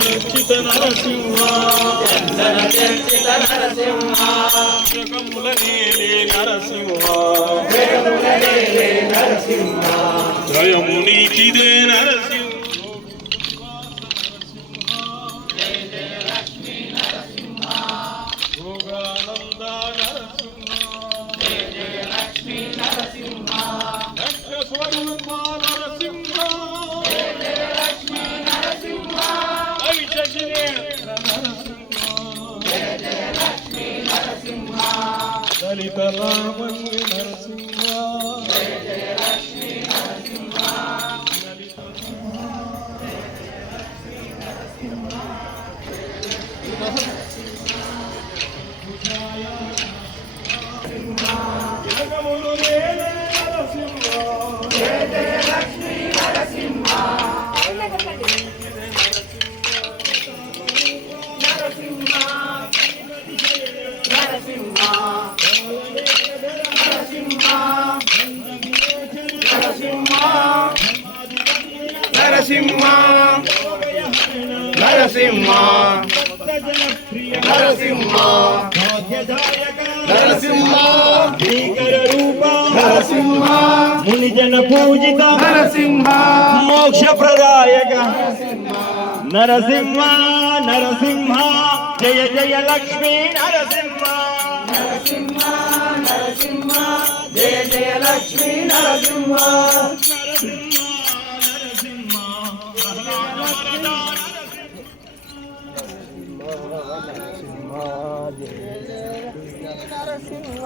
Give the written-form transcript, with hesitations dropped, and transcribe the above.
చర్చిత నరసింహ జగముల నేలే నరసింహ జయము నీకిదే నరసింహ భోగానంద నరసింహ దక్ష స్వరూప నరసింహ దళిత రామణ్య నరసింహ జగములు నేలే నరసింహ జయ జయ లక్ష్మీ నరసింహ నరసింహ నరసింహ నరసింహ నరసింహ భీకర రూప నరసింహ మునిజన పూజిత నరసింహ మోక్ష ప్రదాయక నరసింహ నరసింహ జయ జయ లక్ష్మీ నరసింహ నరసింహ నరసింహ జయ జయ లక్ష్మీ నరసింహ నరసింహ